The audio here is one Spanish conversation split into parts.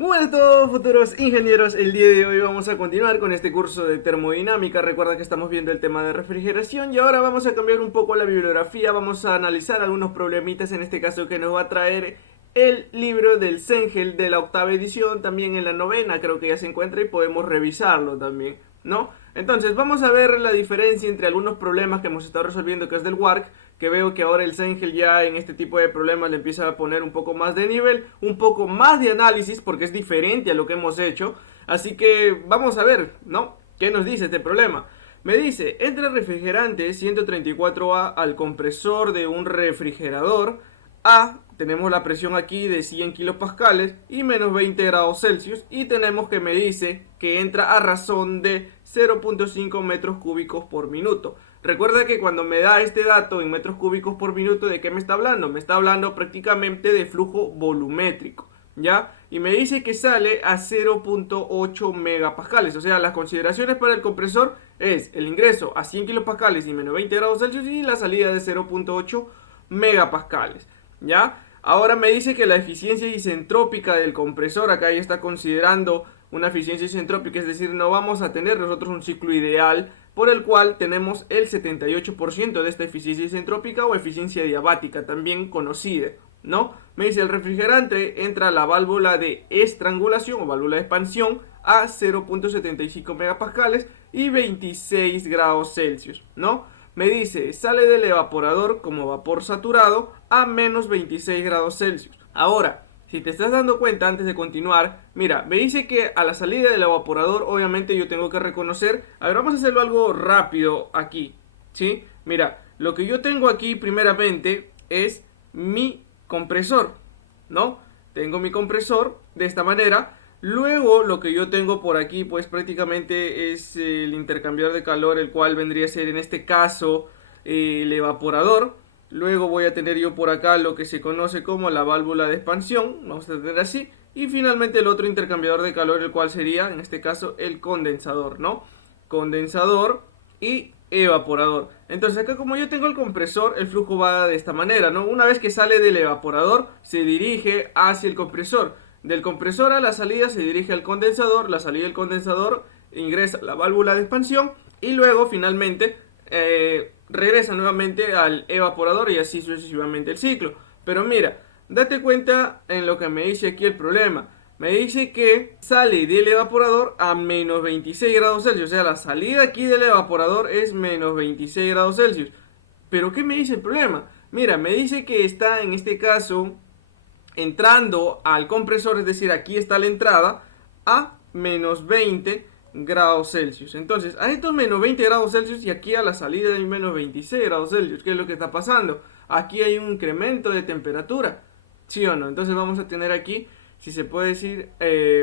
Muy buenas a todos, futuros ingenieros. El día de hoy vamos a continuar con este curso de termodinámica. Recuerda que estamos viendo el tema de refrigeración y ahora vamos a cambiar un poco la bibliografía. Vamos a analizar algunos problemitas, en este caso que nos va a traer el libro del Cengel de la octava edición, también en la novena creo que ya se encuentra y podemos revisarlo también, ¿no? Entonces vamos a ver la diferencia entre algunos problemas que hemos estado resolviendo, que es del WARC, que veo que ahora el Cengel ya en este tipo de problemas le empieza a poner un poco más de nivel, un poco más de análisis, porque es diferente a lo que hemos hecho. Así que vamos a ver, ¿no? ¿Qué nos dice este problema? Me dice, entre el refrigerante 134A al compresor de un refrigerador A, tenemos la presión aquí de 100 kilopascales y menos 20 grados Celsius, y tenemos que me dice que entra a razón de 0.5 metros cúbicos por minuto. Recuerda que cuando me da este dato en metros cúbicos por minuto, ¿de qué me está hablando? Me está hablando prácticamente de flujo volumétrico, ¿ya? Y me dice que sale a 0.8 megapascales. O sea, las consideraciones para el compresor es el ingreso a 100 kilopascales y menos 20 grados Celsius y la salida de 0.8 megapascales, ¿ya? Ahora me dice que la eficiencia isentrópica del compresor, acá ya está considerando una eficiencia isentrópica, es decir, no vamos a tener nosotros un ciclo ideal por el cual tenemos el 78% de esta eficiencia isentrópica o eficiencia diabática, también conocida, ¿no? Me dice el refrigerante entra a la válvula de estrangulación o válvula de expansión a 0.75 megapascales y 26 grados Celsius, ¿no? Me dice, sale del evaporador como vapor saturado a menos 26 grados Celsius. Ahora, si te estás dando cuenta antes de continuar, mira, me dice que a la salida del evaporador obviamente yo tengo que reconocer, a ver, vamos a hacerlo algo rápido aquí, ¿sí? Mira, lo que yo tengo aquí primeramente es mi compresor, ¿no? Tengo mi compresor de esta manera. Luego lo que yo tengo por aquí pues prácticamente es el intercambiador de calor, el cual vendría a ser en este caso el evaporador. Luego voy a tener yo por acá lo que se conoce como la válvula de expansión, vamos a tener así. Y finalmente el otro intercambiador de calor, el cual sería en este caso el condensador, ¿no? Condensador y evaporador. Entonces acá como yo tengo el compresor, el flujo va de esta manera, ¿no? Una vez que sale del evaporador, se dirige hacia el compresor. Del compresor a la salida se dirige al condensador, la salida del condensador ingresa a la válvula de expansión y luego finalmente regresa nuevamente al evaporador y así sucesivamente el ciclo. Pero mira, date cuenta en lo que me dice aquí el problema. Me dice que sale del evaporador a menos 26 grados Celsius. O sea, la salida aquí del evaporador es menos 26 grados Celsius. Pero ¿qué me dice el problema? Mira, me dice que está en este caso entrando al compresor, es decir, aquí está la entrada, a menos 20 grados Celsius. Entonces, a estos menos 20 grados Celsius y aquí a la salida hay menos 26 grados Celsius. ¿Qué es lo que está pasando? Aquí hay un incremento de temperatura, ¿sí o no? Entonces vamos a tener aquí, si se puede decir,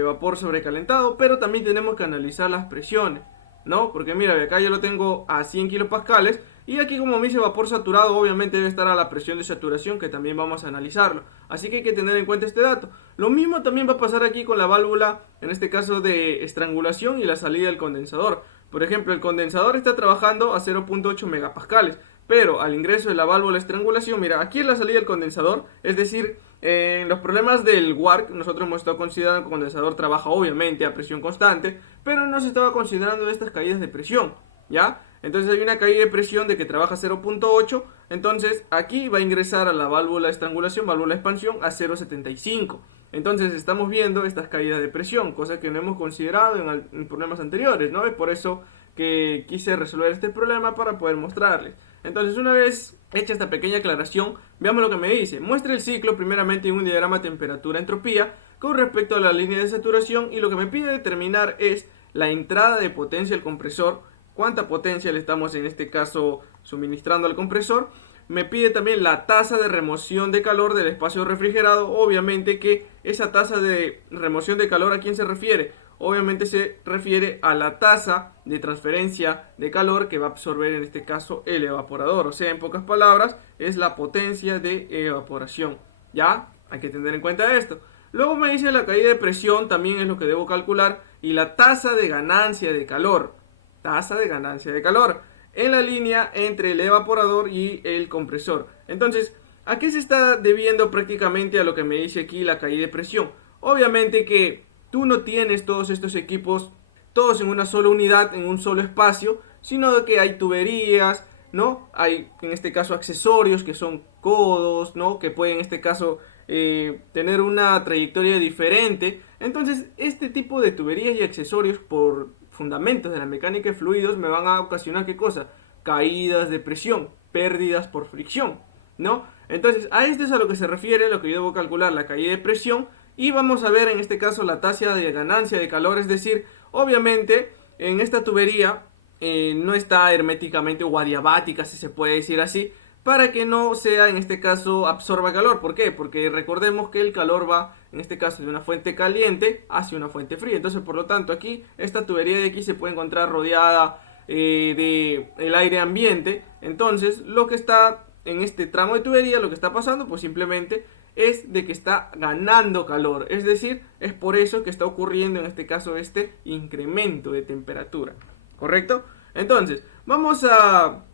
vapor sobrecalentado, pero también tenemos que analizar las presiones, ¿no? Porque mira, acá yo lo tengo a 100 kilopascales y aquí como me dice vapor saturado, obviamente debe estar a la presión de saturación, que también vamos a analizarlo. Así que hay que tener en cuenta este dato. Lo mismo también va a pasar aquí con la válvula, en este caso de estrangulación y la salida del condensador. Por ejemplo, el condensador está trabajando a 0.8 megapascales, pero al ingreso de la válvula de estrangulación, mira, aquí es la salida del condensador, es decir, en los problemas del WARC, nosotros hemos estado considerando que el condensador trabaja obviamente a presión constante, pero no se estaba considerando estas caídas de presión, ¿ya? Entonces hay una caída de presión de que trabaja 0.8, entonces aquí va a ingresar a la válvula de estrangulación, válvula de expansión a 0.75. Entonces estamos viendo estas caídas de presión, cosa que no hemos considerado en problemas anteriores, ¿no? Es por eso que quise resolver este problema para poder mostrarles. Entonces una vez hecha esta pequeña aclaración, veamos lo que me dice. Muestra el ciclo primeramente en un diagrama temperatura-entropía con respecto a la línea de saturación y lo que me pide determinar es la entrada de potencia del compresor, cuánta potencia le estamos en este caso suministrando al compresor. Me pide también la tasa de remoción de calor del espacio refrigerado. Obviamente que esa tasa de remoción de calor, ¿a quién se refiere? Obviamente se refiere a la tasa de transferencia de calor que va a absorber en este caso el evaporador. O sea, en pocas palabras, es la potencia de evaporación. ¿Ya? Hay que tener en cuenta esto. Luego me dice la caída de presión, también es lo que debo calcular. Y la tasa de ganancia de calor. Tasa de ganancia de calor en la línea entre el evaporador y el compresor. Entonces, ¿a qué se está debiendo prácticamente a lo que me dice aquí la caída de presión? Obviamente que tú no tienes todos estos equipos todos en una sola unidad, en un solo espacio, sino que hay tuberías, ¿no? Hay en este caso accesorios que son codos, ¿no? Que pueden en este caso tener una trayectoria diferente. Entonces este tipo de tuberías y accesorios por fundamentos de la mecánica de fluidos me van a ocasionar ¿qué cosa? Caídas de presión, pérdidas por fricción, ¿no? Entonces a esto es a lo que se refiere, lo que yo debo calcular, la caída de presión, y vamos a ver en este caso la tasa de ganancia de calor, es decir, obviamente en esta tubería no está herméticamente o adiabática, si se puede decir así, para que no sea en este caso absorba calor. ¿Por qué? Porque recordemos que el calor va en este caso de una fuente caliente hacia una fuente fría. Entonces por lo tanto aquí esta tubería de aquí se puede encontrar rodeada de el aire ambiente. Entonces lo que está en este tramo de tubería, lo que está pasando pues simplemente es de que está ganando calor, es decir, es por eso que está ocurriendo en este caso este incremento de temperatura, ¿correcto? Entonces, vamos a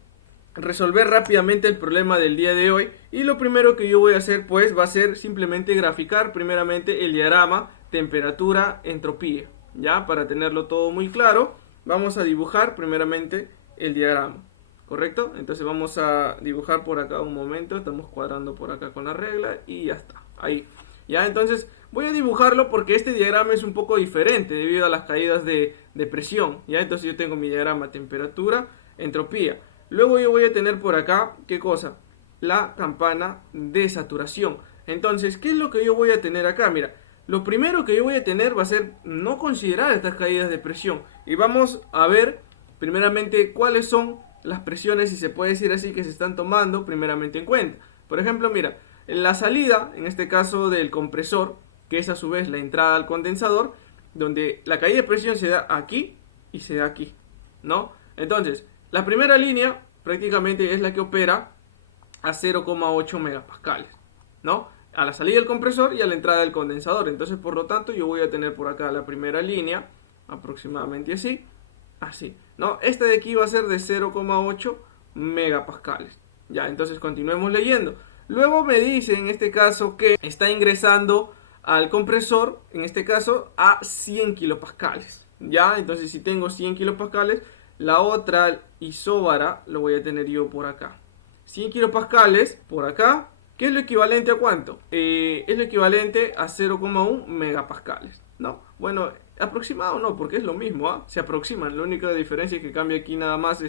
resolver rápidamente el problema del día de hoy, y lo primero que yo voy a hacer pues va a ser simplemente graficar primeramente el diagrama temperatura entropía, ya para tenerlo todo muy claro. Vamos a dibujar primeramente el diagrama, ¿correcto? Entonces vamos a dibujar por acá un momento, estamos cuadrando por acá con la regla y ya está, ahí. Ya, entonces voy a dibujarlo porque este diagrama es un poco diferente debido a las caídas de presión. Ya, entonces yo tengo mi diagrama temperatura, entropía. Luego yo voy a tener por acá, ¿qué cosa? La campana de saturación. Entonces, ¿qué es lo que yo voy a tener acá? Mira, lo primero que yo voy a tener va a ser no considerar estas caídas de presión. Y vamos a ver primeramente cuáles son las presiones, si se puede decir así, que se están tomando primeramente en cuenta. Por ejemplo, mira, en la salida, en este caso del compresor, que es a su vez la entrada al condensador, donde la caída de presión se da aquí y se da aquí, ¿no? Entonces, la primera línea prácticamente es la que opera a 0,8 megapascales, ¿no? A la salida del compresor y a la entrada del condensador. Entonces, por lo tanto, yo voy a tener por acá la primera línea, aproximadamente así, así, ¿no? Esta de aquí va a ser de 0,8 megapascales. Ya, entonces continuemos leyendo. Luego me dice en este caso que está ingresando al compresor, en este caso a 100 kilopascales. Ya, entonces si tengo 100 kilopascales, la otra isóbara lo voy a tener yo por acá. 100 kilopascales por acá, que es lo equivalente a ¿cuánto? Es lo equivalente a 0,1 megapascales, ¿no? Bueno, aproximado no, porque es lo mismo, ¿ah? Se aproximan, la única diferencia es que cambia aquí nada más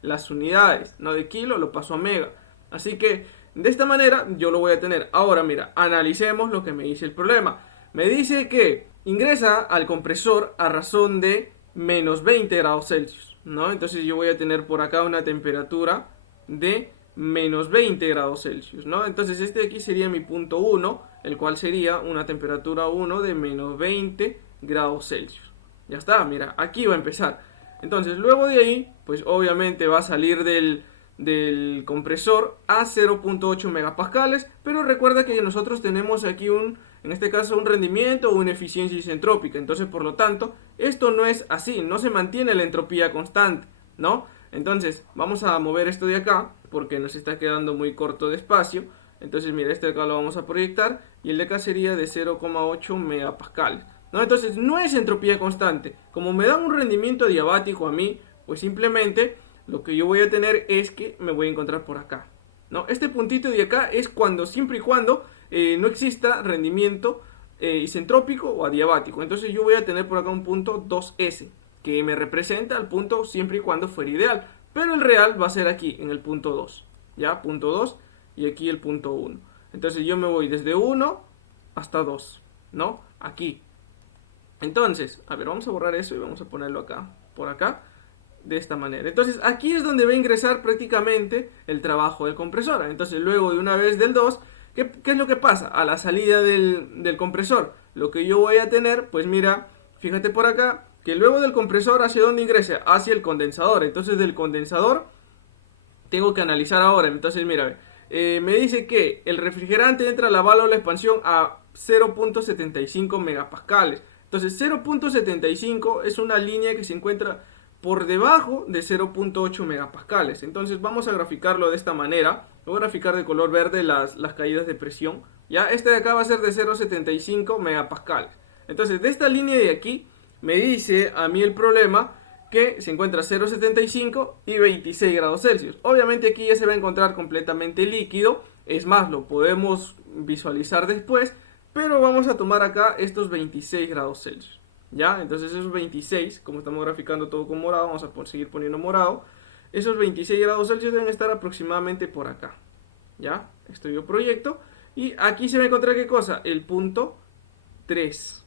las unidades, no de kilo lo paso a mega. Así que de esta manera yo lo voy a tener. Ahora mira, analicemos lo que me dice el problema. Me dice que ingresa al compresor a razón de menos 20 grados Celsius, ¿no? Entonces yo voy a tener por acá una temperatura de menos 20 grados Celsius, ¿no? Entonces este de aquí sería mi punto 1, el cual sería una temperatura 1 de menos 20 grados Celsius. Ya está, mira, aquí va a empezar. Entonces luego de ahí, pues obviamente va a salir del compresor a 0,8 megapascales, pero recuerda que nosotros tenemos aquí en este caso un rendimiento o una eficiencia isentrópica. Entonces por lo tanto esto no es así, no se mantiene la entropía constante, ¿no? Entonces vamos a mover esto de acá porque nos está quedando muy corto de espacio. Entonces mira, este de acá lo vamos a proyectar y el de acá sería de 0,8 megapascales, ¿no? Entonces no es entropía constante. Como me da un rendimiento adiabático a mí, pues simplemente lo que yo voy a tener es que me voy a encontrar por acá, ¿no? Este puntito de acá es cuando, siempre y cuando no exista rendimiento isentrópico o adiabático. Entonces yo voy a tener por acá un punto 2S, que me representa el punto siempre y cuando fuera ideal. Pero el real va a ser aquí, en el punto 2, ¿ya? Punto 2 y aquí el punto 1. Entonces yo me voy desde 1 hasta 2, ¿no? Aquí. Entonces, a ver, vamos a borrar eso y vamos a ponerlo acá, por acá, de esta manera. Entonces aquí es donde va a ingresar prácticamente el trabajo del compresor. Entonces luego de una vez del 2, ¿qué es lo que pasa? A la salida del compresor, lo que yo voy a tener, pues mira, fíjate por acá, que luego del compresor, ¿hacia dónde ingresa? Hacia el condensador. Entonces del condensador tengo que analizar ahora. Entonces mira, me dice que el refrigerante entra a la válvula de expansión a 0,75 megapascales. Entonces 0,75 es una línea que se encuentra por debajo de 0,8 megapascales. Entonces vamos a graficarlo de esta manera. Voy a graficar de color verde las caídas de presión. Ya, este de acá va a ser de 0,75 megapascales. Entonces de esta línea de aquí me dice a mí el problema que se encuentra 0,75 y 26 grados Celsius. Obviamente aquí ya se va a encontrar completamente líquido, es más, lo podemos visualizar después, pero vamos a tomar acá estos 26 grados Celsius. ¿Ya? Entonces esos 26, como estamos graficando todo con morado, vamos a seguir poniendo morado. Esos 26 grados Celsius deben estar aproximadamente por acá. ¿Ya? Esto yo proyecto. Y aquí se va a encontrar ¿qué cosa? El punto 3.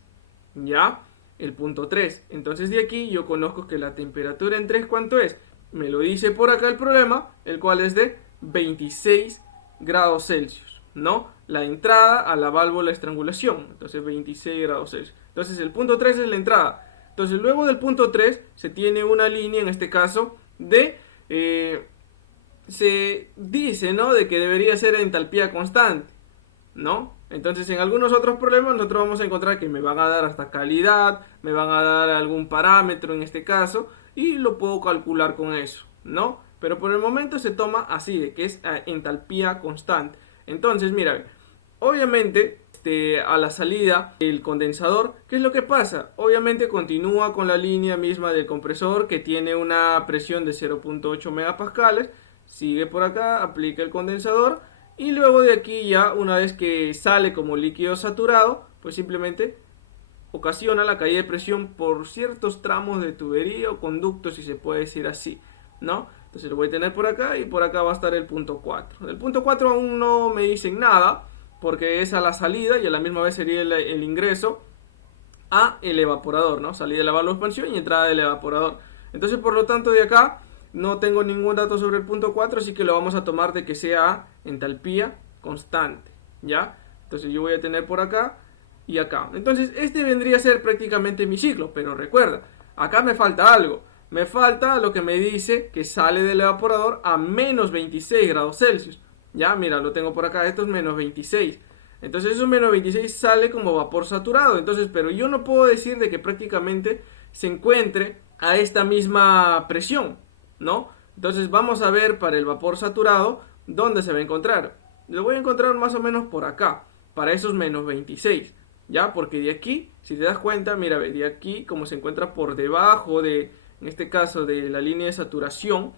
¿Ya? El punto 3. Entonces de aquí yo conozco que la temperatura en 3, ¿cuánto es? Me lo dice por acá el problema, el cual es de 26 grados Celsius, ¿no? La entrada a la válvula de estrangulación. Entonces 26 grados Celsius. Entonces el punto 3 es la entrada. Entonces luego del punto 3 se tiene una línea, en este caso, de... se dice, ¿no? De que debería ser entalpía constante, ¿no? Entonces en algunos otros problemas nosotros vamos a encontrar que me van a dar hasta calidad, me van a dar algún parámetro en este caso, y lo puedo calcular con eso, ¿no? Pero por el momento se toma así, de que es entalpía constante. Entonces, mira, obviamente a la salida el condensador, ¿qué es lo que pasa? Obviamente continúa con la línea misma del compresor que tiene una presión de 0,8 megapascales, sigue por acá, aplica el condensador y luego de aquí ya una vez que sale como líquido saturado, pues simplemente ocasiona la caída de presión por ciertos tramos de tubería o conducto, si se puede decir así, ¿no? Entonces lo voy a tener por acá y por acá va a estar el punto 4. Del punto 4 aún no me dicen nada, porque es a la salida y a la misma vez sería el ingreso a el evaporador, ¿no? Salida de la válvula de expansión y entrada del evaporador. Entonces, por lo tanto, de acá no tengo ningún dato sobre el punto 4, así que lo vamos a tomar de que sea entalpía constante, ¿ya? Entonces yo voy a tener por acá y acá. Entonces, este vendría a ser prácticamente mi ciclo, pero recuerda, acá me falta algo. Me falta lo que me dice que sale del evaporador a menos 26 grados Celsius. Ya, mira, lo tengo por acá, esto es menos 26. Entonces eso menos 26 sale como vapor saturado. Entonces, pero yo no puedo decir de que prácticamente se encuentre a esta misma presión, ¿no? Entonces vamos a ver para el vapor saturado dónde se va a encontrar. Lo voy a encontrar más o menos por acá, para esos menos 26. ¿Ya? Porque de aquí, si te das cuenta, mira, de aquí como se encuentra por debajo de, en este caso, de la línea de saturación.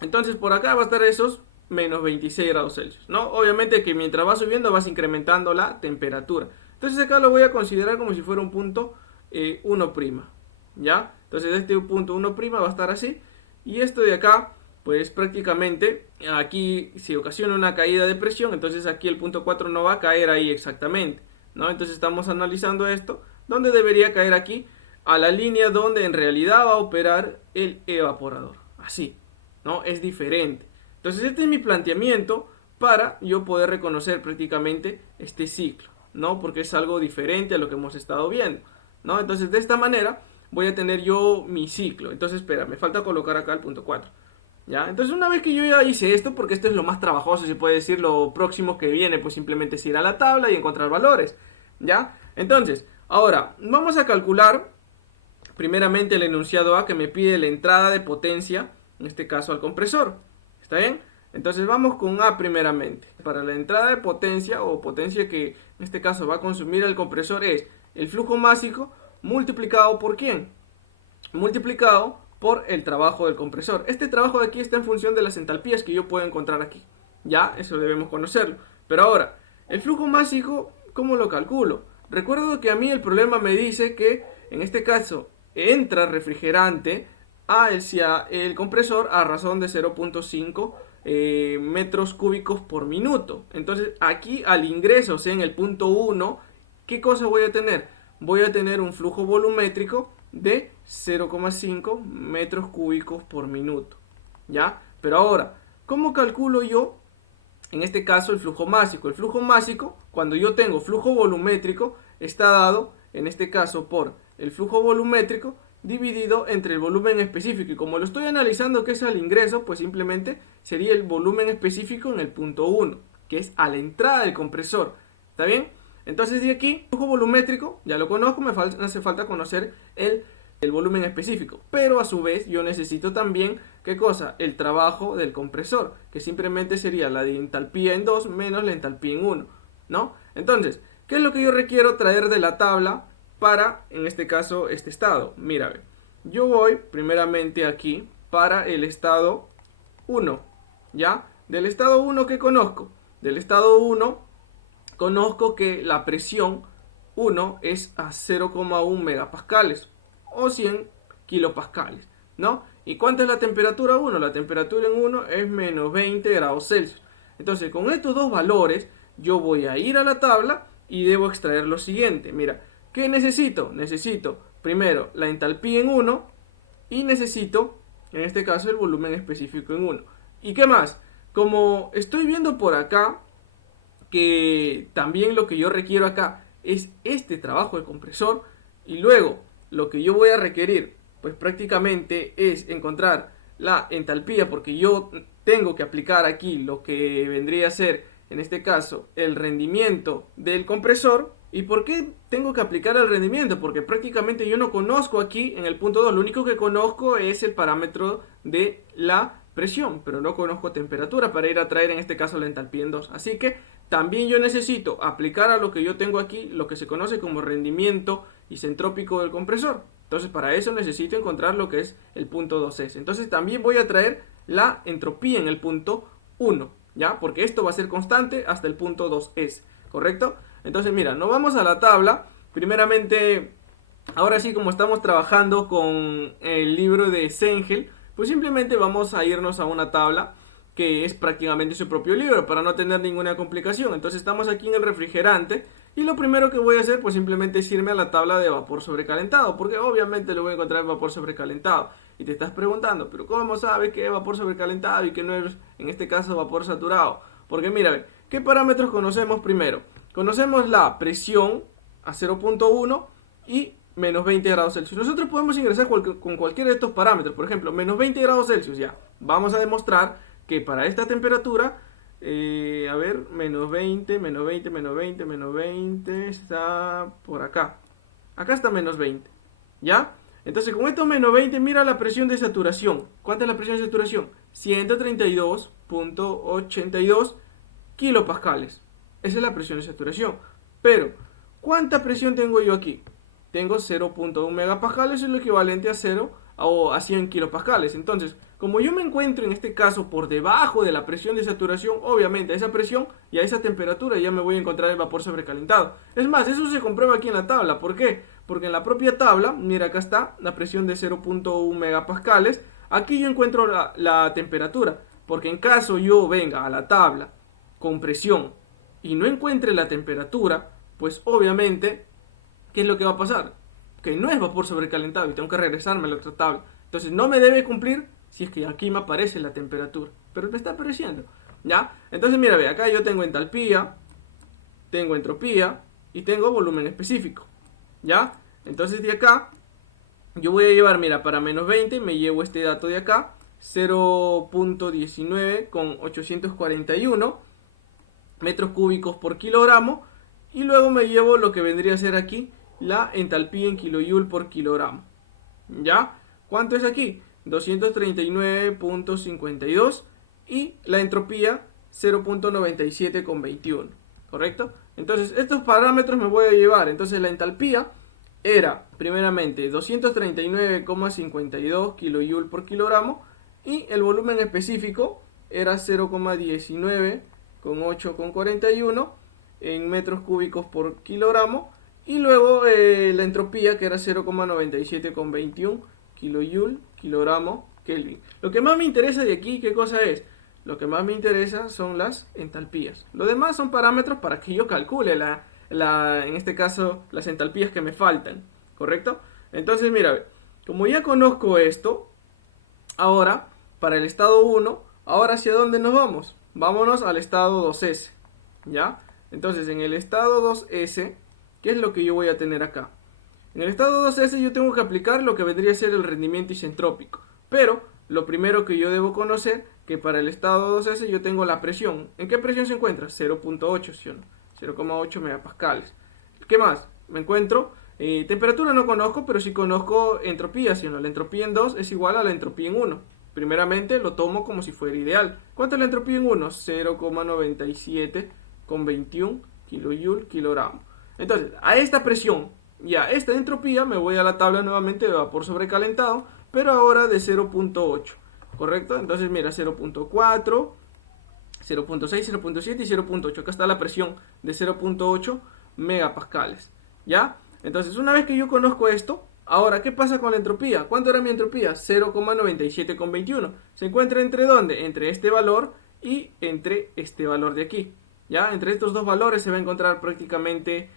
Entonces por acá va a estar esos menos 26 grados Celsius, ¿no? Obviamente que mientras vas subiendo vas incrementando la temperatura. Entonces acá lo voy a considerar como si fuera un punto 1', ¿ya? Entonces este punto 1' va a estar así. Y esto de acá, pues prácticamente aquí se ocasiona una caída de presión, entonces aquí el punto 4 no va a caer ahí exactamente, ¿no? Entonces estamos analizando esto, ¿dónde debería caer aquí? A la línea donde en realidad va a operar el evaporador, así, ¿no? Es diferente. Entonces este es mi planteamiento para yo poder reconocer prácticamente este ciclo, ¿no? Porque es algo diferente a lo que hemos estado viendo, ¿no? Entonces de esta manera voy a tener yo mi ciclo. Entonces espera, me falta colocar acá el punto 4. ¿Ya? Entonces una vez que yo ya hice esto, porque esto es lo más trabajoso, se puede decir, lo próximo que viene, pues simplemente es ir a la tabla y encontrar valores, ¿ya? Entonces, ahora, vamos a calcular primeramente el enunciado A que me pide la entrada de potencia, en este caso al compresor, ¿está bien? Entonces vamos con A primeramente. Para la entrada de potencia, o potencia que en este caso va a consumir el compresor, es el flujo másico multiplicado por ¿quién? Multiplicado por el trabajo del compresor. Este trabajo de aquí está en función de las entalpías que yo puedo encontrar aquí. Ya, eso debemos conocerlo. Pero ahora, el flujo másico, ¿cómo lo calculo? Recuerdo que a mí el problema me dice que, en este caso, entra refrigerante hacia el compresor a razón de 0,5 metros cúbicos por minuto. Entonces, aquí al ingreso, o sea, en el punto 1, ¿qué cosa voy a tener? Voy a tener un flujo volumétrico de 0,5 metros cúbicos por minuto, ¿ya? Pero ahora, ¿cómo calculo yo, en este caso, el flujo másico? El flujo másico, cuando yo tengo flujo volumétrico, está dado, en este caso, por el flujo volumétrico dividido entre el volumen específico. Y como lo estoy analizando que es al ingreso, pues simplemente sería el volumen específico en el punto 1, que es a la entrada del compresor. ¿Está bien? Entonces de aquí, flujo volumétrico, ya lo conozco, me hace falta conocer el volumen específico. Pero a su vez yo necesito también, ¿qué cosa? El trabajo del compresor, que simplemente sería la de entalpía en 2 menos la entalpía en 1, ¿no? Entonces, ¿qué es lo que yo requiero traer de la tabla para, en este caso, este estado. Mira, yo voy primeramente aquí para el estado 1, ¿ya? Del estado 1 que conozco. Del estado 1 conozco que la presión 1 es a 0,1 megapascales o 100 kilopascales, ¿no? ¿Y cuánta es la temperatura 1? La temperatura en 1 es menos 20 grados Celsius. Entonces, con estos dos valores, yo voy a ir a la tabla y debo extraer lo siguiente. Mira, ¿qué necesito? Necesito primero la entalpía en 1 y necesito, en este caso, el volumen específico en 1. ¿Y qué más? Como estoy viendo por acá que también lo que yo requiero acá es este trabajo de compresor, y luego lo que yo voy a requerir pues prácticamente es encontrar la entalpía, porque yo tengo que aplicar aquí lo que vendría a ser en este caso el rendimiento del compresor. ¿Y por qué tengo que aplicar el rendimiento? Porque prácticamente yo no conozco aquí en el punto 2, lo único que conozco es el parámetro de la presión, pero no conozco temperatura para ir a traer en este caso la entalpía en 2. Así que también yo necesito aplicar a lo que yo tengo aquí lo que se conoce como rendimiento isentrópico del compresor. Entonces para eso necesito encontrar lo que es el punto 2S. Entonces también voy a traer la entropía en el punto 1, ¿ya? Porque esto va a ser constante hasta el punto 2S, ¿correcto? Entonces mira, nos vamos a la tabla. Primeramente, ahora sí, como estamos trabajando con el libro de Sengel, pues simplemente vamos a irnos a una tabla que es prácticamente su propio libro para no tener ninguna complicación. Entonces estamos aquí en el refrigerante y lo primero que voy a hacer pues simplemente es irme a la tabla de vapor sobrecalentado, porque obviamente lo voy a encontrar en vapor sobrecalentado. Y te estás preguntando, pero ¿cómo sabes que es vapor sobrecalentado y que no es en este caso vapor saturado? Porque mira, a ver, ¿qué parámetros conocemos primero? Conocemos la presión a 0.1 y menos 20 grados Celsius. Nosotros podemos ingresar con cualquiera de estos parámetros. Por ejemplo, menos 20 grados Celsius, ya. Vamos a demostrar que para esta temperatura, a ver, menos 20, menos 20, menos 20, menos 20, está por acá. Acá está menos 20, ¿ya? Entonces, con estos menos 20, mira la presión de saturación. ¿Cuánta es la presión de saturación? 132.82 kilopascales. Esa es la presión de saturación. Pero, ¿cuánta presión tengo yo aquí? Tengo 0.1 megapascales, es lo equivalente a 0 o a 100 kilopascales. Entonces, como yo me encuentro en este caso por debajo de la presión de saturación, obviamente a esa presión y a esa temperatura ya me voy a encontrar el vapor sobrecalentado. Es más, eso se comprueba aquí en la tabla. ¿Por qué? Porque en la propia tabla, mira, acá está la presión de 0.1 megapascales. Aquí yo encuentro la temperatura. Porque en caso yo venga a la tabla con presión y no encuentre la temperatura, pues obviamente, ¿qué es lo que va a pasar? Que no es vapor sobrecalentado y tengo que regresarme a la otra tabla. Entonces no me debe cumplir si es que aquí me aparece la temperatura. Pero me está apareciendo, ¿ya? Entonces mira, ve, acá yo tengo entalpía, tengo entropía y tengo volumen específico, ¿ya? Entonces de acá yo voy a llevar, mira, para menos 20 me llevo este dato de acá, 0.19 con 841 metros cúbicos por kilogramo, y luego me llevo lo que vendría a ser aquí la entalpía en kilojoule por kilogramo, ¿ya? ¿Cuánto es aquí? 239.52 y la entropía 0.97 con 21, ¿correcto? Entonces estos parámetros me voy a llevar. Entonces la entalpía era primeramente 239,52 kilojoule por kilogramo y el volumen específico era 0,19 con 8 con 41 en metros cúbicos por kilogramo, y luego la entropía que era 0,97 con 21 kilojoule, kilogramo, Kelvin. Lo que más me interesa de aquí, ¿qué cosa es? Lo que más me interesa son las entalpías. Lo demás son parámetros para que yo calcule en este caso las entalpías que me faltan, ¿correcto? Entonces mira, como ya conozco esto, ahora para el estado 1, ahora ¿hacia dónde nos vamos? Vámonos al estado 2S, ¿ya? Entonces en el estado 2S, ¿qué es lo que yo voy a tener acá? En el estado 2S yo tengo que aplicar lo que vendría a ser el rendimiento isentrópico. Pero lo primero que yo debo conocer, que para el estado 2S yo tengo la presión. ¿En qué presión se encuentra? 0.8, ¿sí o no? 0,8 megapascales. ¿Qué más? Me encuentro, temperatura no conozco, pero sí conozco entropía, ¿sí o no? La entropía en 2 es igual a la entropía en 1. Primeramente lo tomo como si fuera ideal. ¿Cuánto es la entropía en 1? 0,97 con 21 kilojoule kilogramo. Entonces, a esta presión, Ya, esta entropía, me voy a la tabla nuevamente de vapor sobrecalentado, pero ahora de 0.8, ¿correcto? Entonces mira, 0.4, 0.6, 0.7 y 0.8. Acá está la presión de 0.8 megapascales, ¿ya? Entonces, una vez que yo conozco esto, ahora, ¿qué pasa con la entropía? ¿Cuánto era mi entropía? 0,97,21. ¿Se encuentra entre dónde? Entre este valor y entre este valor de aquí, ¿ya? Entre estos dos valores se va a encontrar prácticamente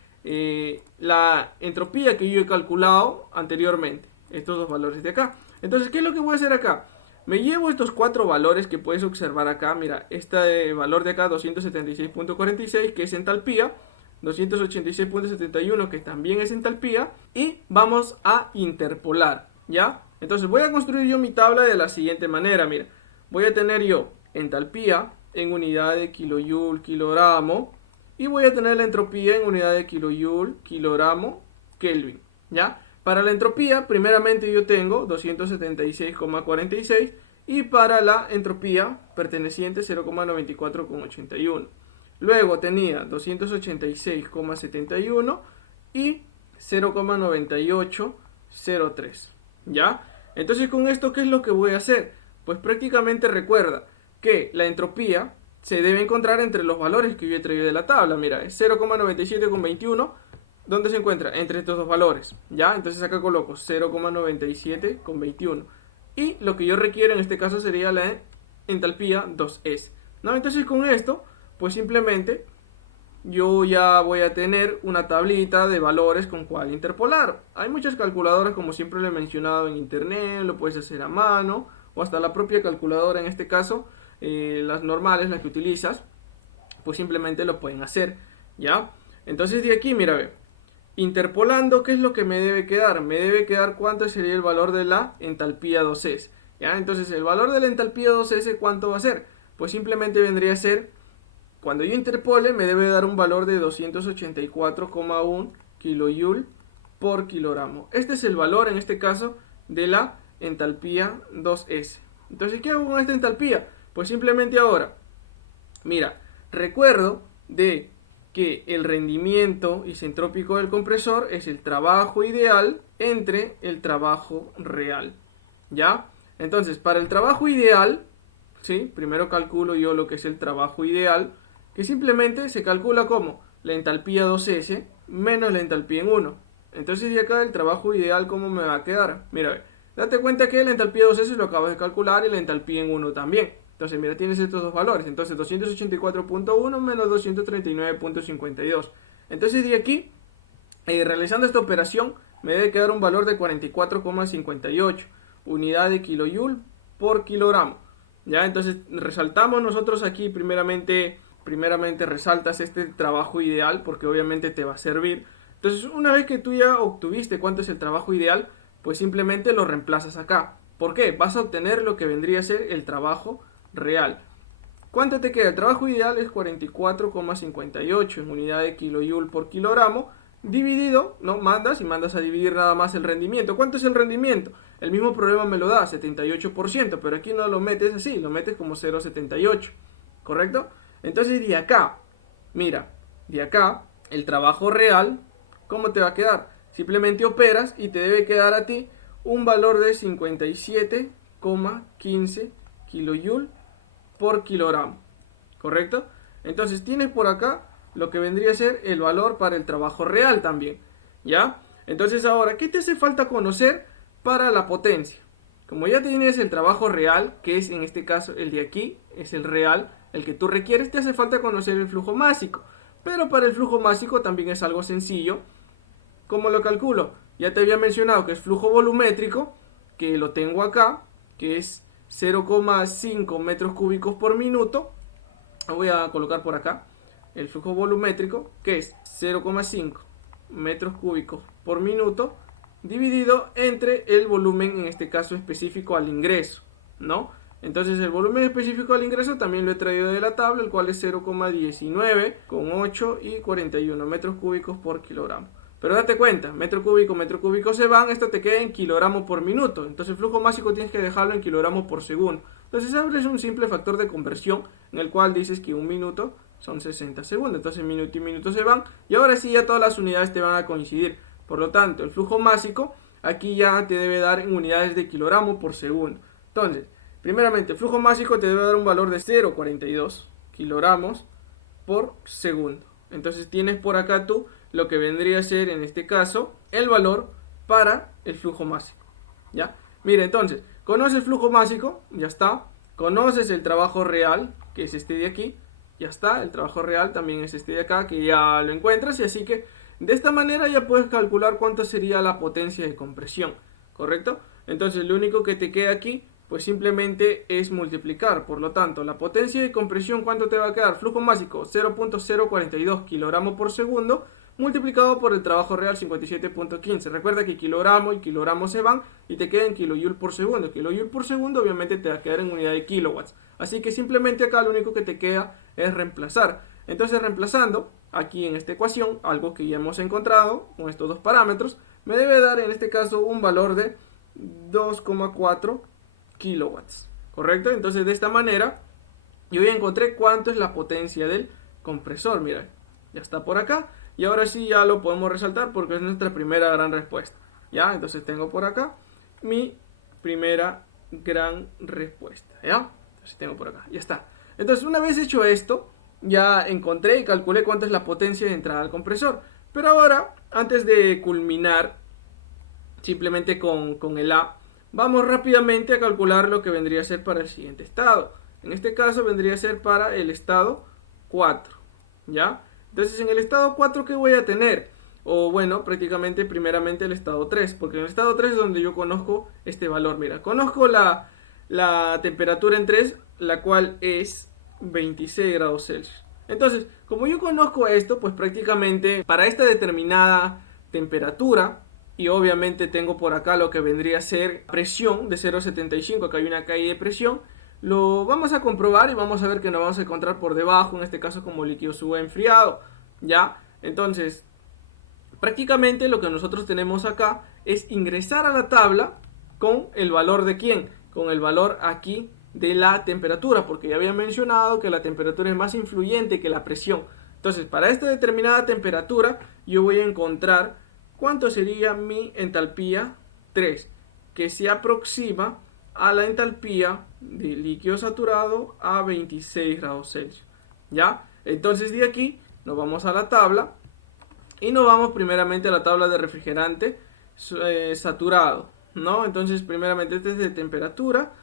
la entropía que yo he calculado anteriormente, estos dos valores de acá. Entonces, ¿qué es lo que voy a hacer acá? Me llevo estos cuatro valores que puedes observar acá. Mira, este valor de acá, 276.46, que es entalpía, 286.71, que también es entalpía, y vamos a interpolar, ¿ya? Entonces voy a construir yo mi tabla de la siguiente manera. Mira, voy a tener yo entalpía en unidad de kilojoule, kilogramo, y voy a tener la entropía en unidad de kilojoule, kilogramo, Kelvin, ¿ya? Para la entropía, primeramente yo tengo 276,46 y para la entropía perteneciente 0,94,81. Luego tenía 286,71 y 0,9803, ¿ya? Entonces con esto, ¿qué es lo que voy a hacer? Pues prácticamente recuerda que la entropía se debe encontrar entre los valores que yo he traído de la tabla. Mira, es 0,97,21. ¿Dónde se encuentra? Entre estos dos valores, ¿ya? Entonces acá coloco 0,97,21. Y lo que yo requiero en este caso sería la entalpía 2S, ¿no? Entonces con esto, pues simplemente yo ya voy a tener una tablita de valores con cual interpolar. Hay muchas calculadoras, como siempre lo he mencionado, en internet, lo puedes hacer a mano, o hasta la propia calculadora en este caso, las normales, las que utilizas, pues simplemente lo pueden hacer, ¿ya? Entonces de aquí, mira, ve, interpolando, ¿qué es lo que me debe quedar? Me debe quedar cuánto sería el valor de la entalpía 2S, ¿ya? Entonces el valor de la entalpía 2S, ¿cuánto va a ser? Pues simplemente vendría a ser, cuando yo interpole, me debe dar un valor de 284,1 kilojoule por kilogramo. Este es el valor, en este caso, de la entalpía 2S. Entonces, ¿qué hago con esta entalpía? Pues simplemente ahora, mira, recuerdo de que el rendimiento isentrópico del compresor es el trabajo ideal entre el trabajo real, ¿ya? Entonces, para el trabajo ideal, ¿sí? Primero calculo yo lo que es el trabajo ideal, que simplemente se calcula como la entalpía 2S menos la entalpía en 1. Entonces de acá el trabajo ideal, ¿cómo me va a quedar? Mira, date cuenta que la entalpía 2S lo acabas de calcular y la entalpía en 1 también. Entonces mira, tienes estos dos valores. Entonces 284.1 menos 239.52. Entonces de aquí, realizando esta operación, me debe quedar un valor de 44,58 unidad de kilojoule por kilogramo. Ya, entonces resaltamos nosotros aquí primeramente resaltas este trabajo ideal porque obviamente te va a servir. Entonces una vez que tú ya obtuviste cuánto es el trabajo ideal, pues simplemente lo reemplazas acá. ¿Por qué? Vas a obtener lo que vendría a ser el trabajo real. ¿Cuánto te queda? El trabajo ideal es 44,58 en unidad de kilojoule por kilogramo, dividido, ¿no? Mandas a dividir nada más el rendimiento. ¿Cuánto es el rendimiento? El mismo problema me lo da, 78%, pero aquí no lo metes así, lo metes como 0,78, ¿correcto? Entonces de acá, mira, de acá, el trabajo real, ¿cómo te va a quedar? Simplemente operas y te debe quedar a ti un valor de 57,15 kilojoule por kilogramo, ¿correcto? Entonces tienes por acá lo que vendría a ser el valor para el trabajo real también, ¿ya? Entonces ahora, ¿qué te hace falta conocer para la potencia? Como ya tienes el trabajo real, que es en este caso el de aquí, es el real, el que tú requieres, te hace falta conocer el flujo másico. Pero para el flujo másico también es algo sencillo. ¿Cómo lo calculo? Ya te había mencionado que es flujo volumétrico, que lo tengo acá, que es 0,5 metros cúbicos por minuto. Lo voy a colocar por acá. El flujo volumétrico, que es 0,5 metros cúbicos por minuto, dividido entre el volumen, en este caso específico al ingreso, ¿no? Entonces el volumen específico al ingreso también lo he traído de la tabla, el cual es 0,19 con 8 y 41 metros cúbicos por kilogramo. Pero date cuenta, metro cúbico se van, esto te queda en kilogramo por minuto. Entonces el flujo másico tienes que dejarlo en kilogramo por segundo. Entonces es un simple factor de conversión en el cual dices que un minuto son 60 segundos. Entonces minuto y minuto se van. Y ahora sí ya todas las unidades te van a coincidir. Por lo tanto, el flujo másico aquí ya te debe dar en unidades de kilogramo por segundo. Entonces, primeramente, el flujo másico te debe dar un valor de 0,42 kilogramos por segundo. Entonces tienes por acá tú lo que vendría a ser en este caso el valor para el flujo másico. ¿Ya? Mira, entonces, conoces el flujo másico, ya está. Conoces el trabajo real, que es este de aquí, ya está. El trabajo real también es este de acá, que ya lo encuentras. Y así que de esta manera ya puedes calcular cuánto sería la potencia de compresión, ¿correcto? Entonces lo único que te queda aquí pues simplemente es multiplicar. Por lo tanto, la potencia de compresión, ¿cuánto te va a quedar? Flujo másico 0.042 kilogramos por segundo multiplicado por el trabajo real 57.15. Recuerda que kilogramo y kilogramo se van y te queda en kilojoule por segundo. Kilojoule por segundo obviamente te va a quedar en unidad de kilowatts. Así que simplemente acá lo único que te queda es reemplazar. Entonces reemplazando aquí en esta ecuación, algo que ya hemos encontrado con estos dos parámetros, me debe dar en este caso un valor de 2,4 kilowatts, ¿correcto? Entonces de esta manera yo ya encontré cuánto es la potencia del compresor. Mira, ya está por acá y ahora sí ya lo podemos resaltar porque es nuestra primera gran respuesta. Ya, entonces tengo por acá mi primera gran respuesta. Ya, entonces tengo por acá, ya está. Entonces una vez hecho esto, ya encontré y calculé cuánto es la potencia de entrada al compresor. Pero ahora, antes de culminar simplemente con el A, vamos rápidamente a calcular lo que vendría a ser para el siguiente estado. En este caso vendría a ser para el estado 4, ¿ya? Entonces en el estado 4, ¿qué voy a tener? O bueno, prácticamente primeramente el estado 3, porque en el estado 3 es donde yo conozco este valor. Mira, conozco la temperatura en 3, la cual es 26 grados Celsius. Entonces, como yo conozco esto, pues prácticamente para esta determinada temperatura, y obviamente tengo por acá lo que vendría a ser presión de 0,75, acá hay una caída de presión, lo vamos a comprobar y vamos a ver que nos vamos a encontrar por debajo, en este caso como líquido subenfriado, ¿ya? Entonces, prácticamente lo que nosotros tenemos acá es ingresar a la tabla con el valor de ¿quién? Con el valor aquí de la temperatura, porque ya había mencionado que la temperatura es más influyente que la presión. Entonces, para esta determinada temperatura, yo voy a encontrar cuánto sería mi entalpía 3, que se aproxima a la entalpía de líquido saturado a 26 grados Celsius. ¿Ya? Entonces, de aquí nos vamos a la tabla y nos vamos primeramente a la tabla de refrigerante saturado, ¿no? Entonces, primeramente este es de temperatura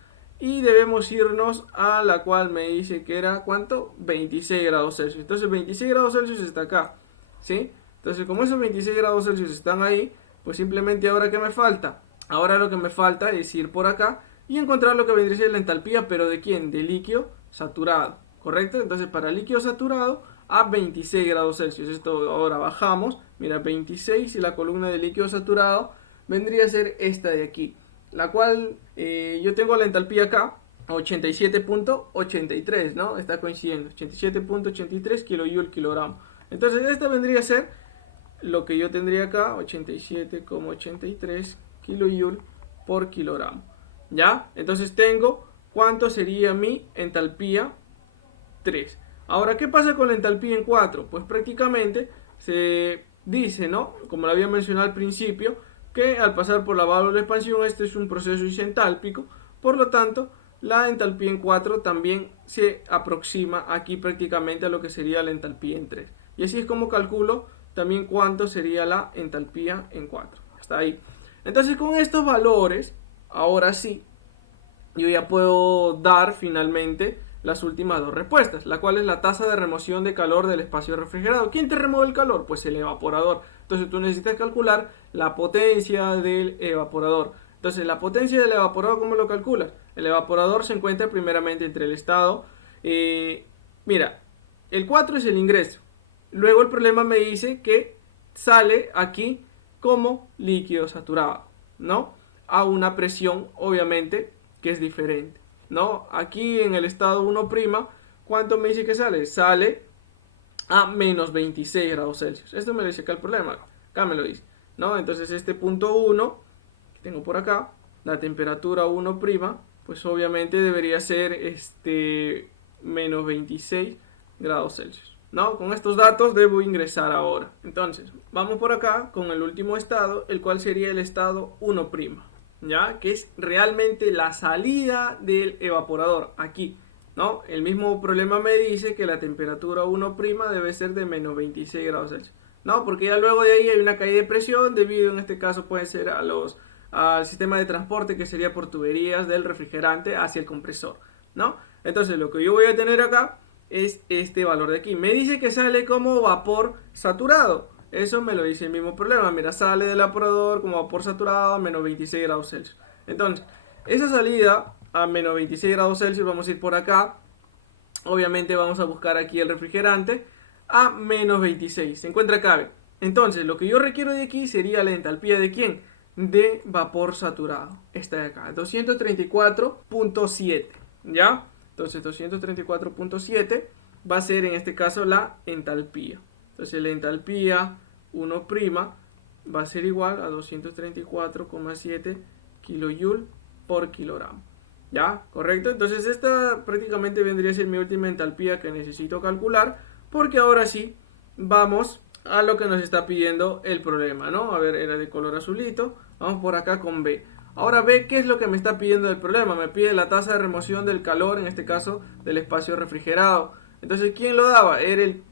y debemos irnos a la cual me dice que era, ¿cuánto? 26 grados Celsius. Entonces, 26 grados Celsius está acá, ¿sí? Entonces, como esos 26 grados Celsius están ahí, pues simplemente ahora ¿qué me falta? Ahora lo que me falta es ir por acá y encontrar lo que vendría a ser la entalpía, pero ¿de quién? De líquido saturado, ¿correcto? Entonces, para líquido saturado a 26 grados Celsius. Esto ahora bajamos, mira, 26 y la columna de líquido saturado vendría a ser esta de aquí, la cual yo tengo la entalpía acá, 87.83, ¿no? Está coincidiendo, 87.83 kilojoule kilogramo. Entonces esta vendría a ser lo que yo tendría acá, 87,83 kilojoule por kilogramo. ¿Ya? Entonces tengo cuánto sería mi entalpía 3. Ahora, ¿qué pasa con la entalpía en 4? Pues prácticamente se dice, ¿no? Como lo había mencionado al principio, que al pasar por la válvula de expansión, este es un proceso isentálpico. Por lo tanto, la entalpía en 4 también se aproxima aquí prácticamente a lo que sería la entalpía en 3. Y así es como calculo también cuánto sería la entalpía en 4. Hasta ahí. Entonces, con estos valores, ahora sí, yo ya puedo dar finalmente las últimas dos respuestas, la cual es la tasa de remoción de calor del espacio refrigerado. ¿Quién te remueve el calor? Pues el evaporador. Entonces tú necesitas calcular la potencia del evaporador. Entonces la potencia del evaporador, ¿cómo lo calculas? El evaporador se encuentra primeramente entre el estado, mira, el 4 es el ingreso. Luego el problema me dice que sale aquí como líquido saturado, ¿no? A una presión, obviamente, que es diferente, ¿no? Aquí en el estado 1', ¿cuánto me dice que sale? Sale a menos 26 grados Celsius. Esto me lo dice acá el problema, acá me lo dice, ¿no? Entonces este punto 1, que tengo por acá, la temperatura 1', pues obviamente debería ser menos 26 grados Celsius. ¿no? Con estos datos debo ingresar ahora. Entonces, vamos por acá con el último estado, el cual sería el estado 1', ¿ya? Que es realmente la salida del evaporador, aquí, ¿no? El mismo problema me dice que la temperatura 1' debe ser de menos 26 grados Celsius, ¿no? Porque ya luego de ahí hay una caída de presión debido, en este caso, puede ser al sistema de transporte, que sería por tuberías del refrigerante hacia el compresor, ¿no? Entonces, lo que yo voy a tener acá es este valor de aquí. Me dice que sale como vapor saturado. Eso me lo dice el mismo problema. Mira, sale del evaporador como vapor saturado a menos 26 grados Celsius. Entonces, esa salida a menos 26 grados Celsius, vamos a ir por acá. Obviamente vamos a buscar aquí el refrigerante a menos 26. Se encuentra acá. Entonces, lo que yo requiero de aquí sería la entalpía de ¿quién? De vapor saturado. Esta de acá, 234.7. ¿Ya? Entonces 234.7 va a ser en este caso la entalpía. Entonces la entalpía 1' va a ser igual a 234,7 kilojoule por kilogramo. ¿Ya? ¿Correcto? Entonces esta prácticamente vendría a ser mi última entalpía que necesito calcular, porque ahora sí vamos a lo que nos está pidiendo el problema, ¿no? A ver, era de color azulito. Vamos por acá con B. Ahora ve qué es lo que me está pidiendo el problema. Me pide la tasa de remoción del calor, en este caso del espacio refrigerado. Entonces, ¿quién lo daba? Era el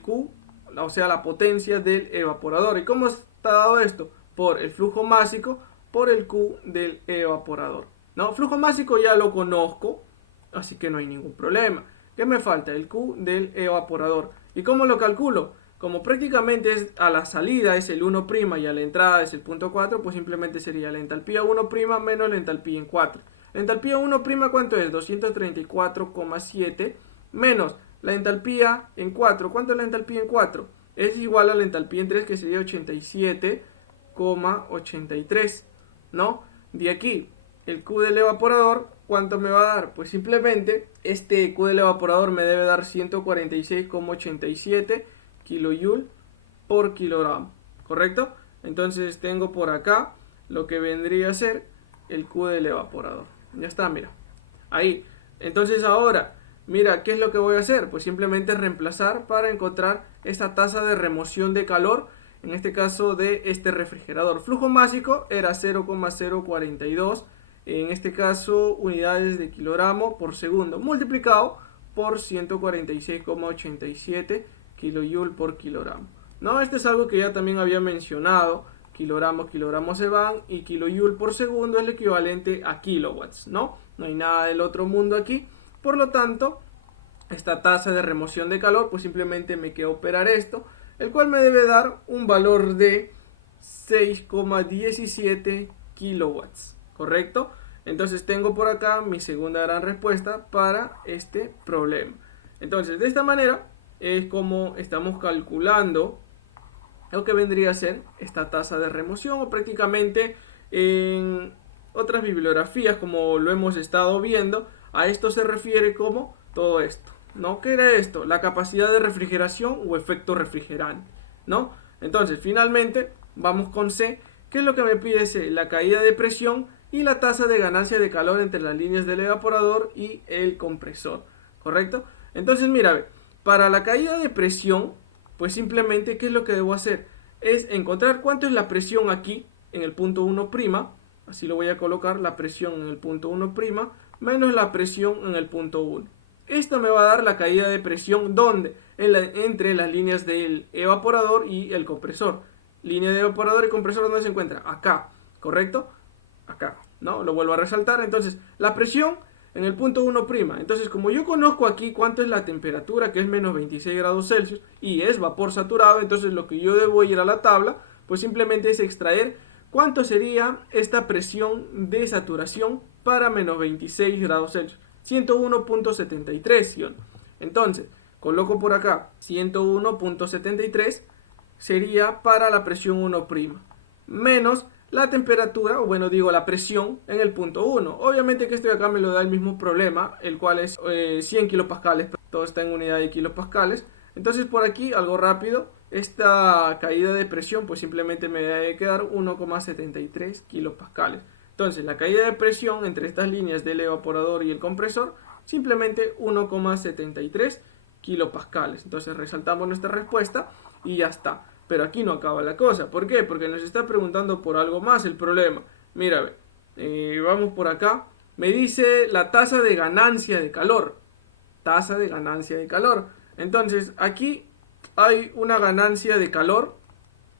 Q, o sea, la potencia del evaporador. ¿Y cómo está dado esto? Por el flujo másico, por el Q del evaporador. ¿No? Flujo másico ya lo conozco, así que no hay ningún problema. ¿Qué me falta? El Q del evaporador. ¿Y cómo lo calculo? Como prácticamente es a la salida es el 1' y a la entrada es el punto 4, pues simplemente sería la entalpía 1' menos la entalpía en 4. La entalpía 1' ¿cuánto es? 234,7 menos la entalpía en 4. ¿Cuánto es la entalpía en 4? Es igual a la entalpía en 3, que sería 87,83, ¿no? De aquí, el Q del evaporador, ¿cuánto me va a dar? Pues simplemente este Q del evaporador me debe dar 146,87 kilojoule por kilogramo, ¿correcto? Entonces tengo por acá lo que vendría a ser el Q del evaporador. Ya está, mira. Ahí. Entonces ahora, mira, ¿qué es lo que voy a hacer? Pues simplemente reemplazar para encontrar esta tasa de remoción de calor, en este caso de este refrigerador. Flujo másico era 0,042, en este caso unidades de kilogramo por segundo, multiplicado por 146,87 kilojoule por kilogramo. No, este es algo que ya también había mencionado. Kilogramos se van, y kilojoule por segundo es el equivalente a kilowatts, ¿no? No hay nada del otro mundo aquí. Por lo tanto, esta tasa de remoción de calor, pues simplemente me queda operar esto, el cual me debe dar un valor de 6,17 kilowatts, ¿correcto? Entonces tengo por acá mi segunda gran respuesta para este problema. Entonces, de esta manera es como estamos calculando lo que vendría a ser esta tasa de remoción, o prácticamente en otras bibliografías, como lo hemos estado viendo, a esto se refiere como todo esto, ¿no? ¿Qué era esto? La capacidad de refrigeración o efecto refrigerante, ¿no? Entonces, finalmente, vamos con C. ¿Qué es lo que me pide C? La caída de presión y la tasa de ganancia de calor entre las líneas del evaporador y el compresor, ¿correcto? Entonces, mira, para la caída de presión, pues simplemente, ¿qué es lo que debo hacer? Es encontrar cuánto es la presión aquí en el punto 1', así lo voy a colocar, la presión en el punto 1', menos la presión en el punto 1. Esto me va a dar la caída de presión, ¿dónde? Entre las líneas del evaporador y el compresor. Línea de evaporador y compresor, ¿dónde se encuentra? Acá, ¿correcto? Acá, ¿no? Lo vuelvo a resaltar. Entonces, la presión en el punto 1'. Entonces, como yo conozco aquí cuánto es la temperatura, que es menos 26 grados Celsius, y es vapor saturado, entonces lo que yo debo ir a la tabla, pues simplemente es extraer cuánto sería esta presión de saturación para menos 26 grados Celsius. 101.73. Entonces, coloco por acá 101.73 sería para la presión 1', menos la temperatura, o bueno, digo la presión en el punto 1. Obviamente que esto de acá me lo da el mismo problema, el cual es 100 kilopascales, todo está en unidad de kilopascales. Entonces por aquí, algo rápido, esta caída de presión pues simplemente me debe quedar 1,73 kilopascales. Entonces la caída de presión entre estas líneas del evaporador y el compresor, simplemente 1,73 kilopascales. Entonces resaltamos nuestra respuesta y ya está. Pero aquí no acaba la cosa. ¿Por qué? Porque nos está preguntando por algo más el problema. Mira, vamos por acá. Me dice la tasa de ganancia de calor. Tasa de ganancia de calor. Entonces aquí hay una ganancia de calor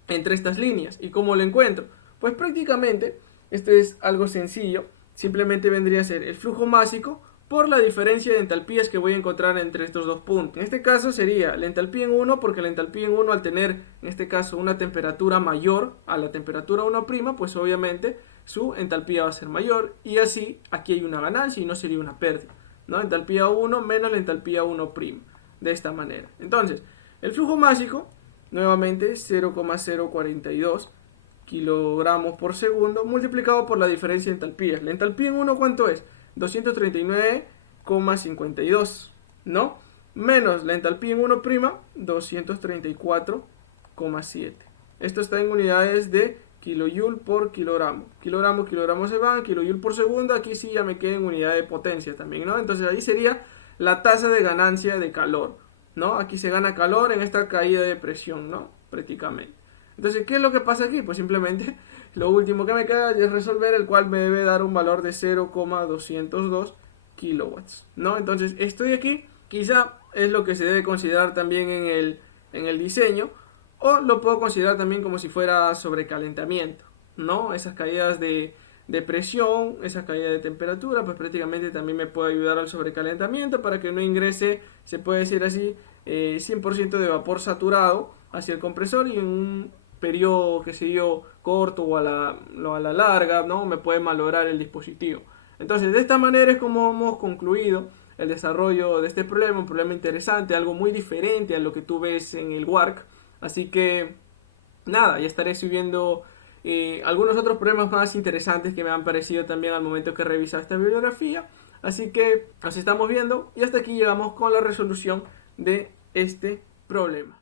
entre estas líneas. ¿Y cómo lo encuentro? Pues prácticamente esto es algo sencillo. Simplemente vendría a ser el flujo másico por la diferencia de entalpías que voy a encontrar entre estos dos puntos. En este caso sería la entalpía en 1, porque la entalpía en 1 al tener en este caso una temperatura mayor a la temperatura 1', pues obviamente su entalpía va a ser mayor y así aquí hay una ganancia y no sería una pérdida, ¿no? Entalpía 1 menos la entalpía 1', de esta manera. Entonces, el flujo másico, nuevamente 0,042 kilogramos por segundo multiplicado por la diferencia de entalpías. La entalpía en 1, ¿cuánto es? 239,52, ¿no? Menos la entalpía en 1', 234,7. Esto está en unidades de kilojoule por kilogramo. Kilogramo se van, kilojoule por segundo. Aquí sí ya me queda en unidad de potencia también, ¿no? Entonces ahí sería la tasa de ganancia de calor, ¿no? Aquí se gana calor en esta caída de presión, ¿no? Prácticamente. Entonces, ¿qué es lo que pasa aquí? Pues simplemente lo último que me queda es resolver, el cual me debe dar un valor de 0,202 kilowatts, ¿no? Entonces, esto de aquí quizá es lo que se debe considerar también en el diseño, o lo puedo considerar también como si fuera sobrecalentamiento, ¿no? Esas caídas de presión, esas caídas de temperatura, pues prácticamente también me puede ayudar al sobrecalentamiento para que no ingrese, se puede decir así, 100% de vapor saturado hacia el compresor y en un periodo, qué sé yo, corto o a la larga, ¿no? Me puede malograr el dispositivo. Entonces, de esta manera es como hemos concluido el desarrollo de este problema, un problema interesante, algo muy diferente a lo que tú ves en el WARC. Así que, nada, ya estaré subiendo algunos otros problemas más interesantes que me han parecido también al momento que he revisado esta bibliografía. Así que nos estamos viendo y hasta aquí llegamos con la resolución de este problema.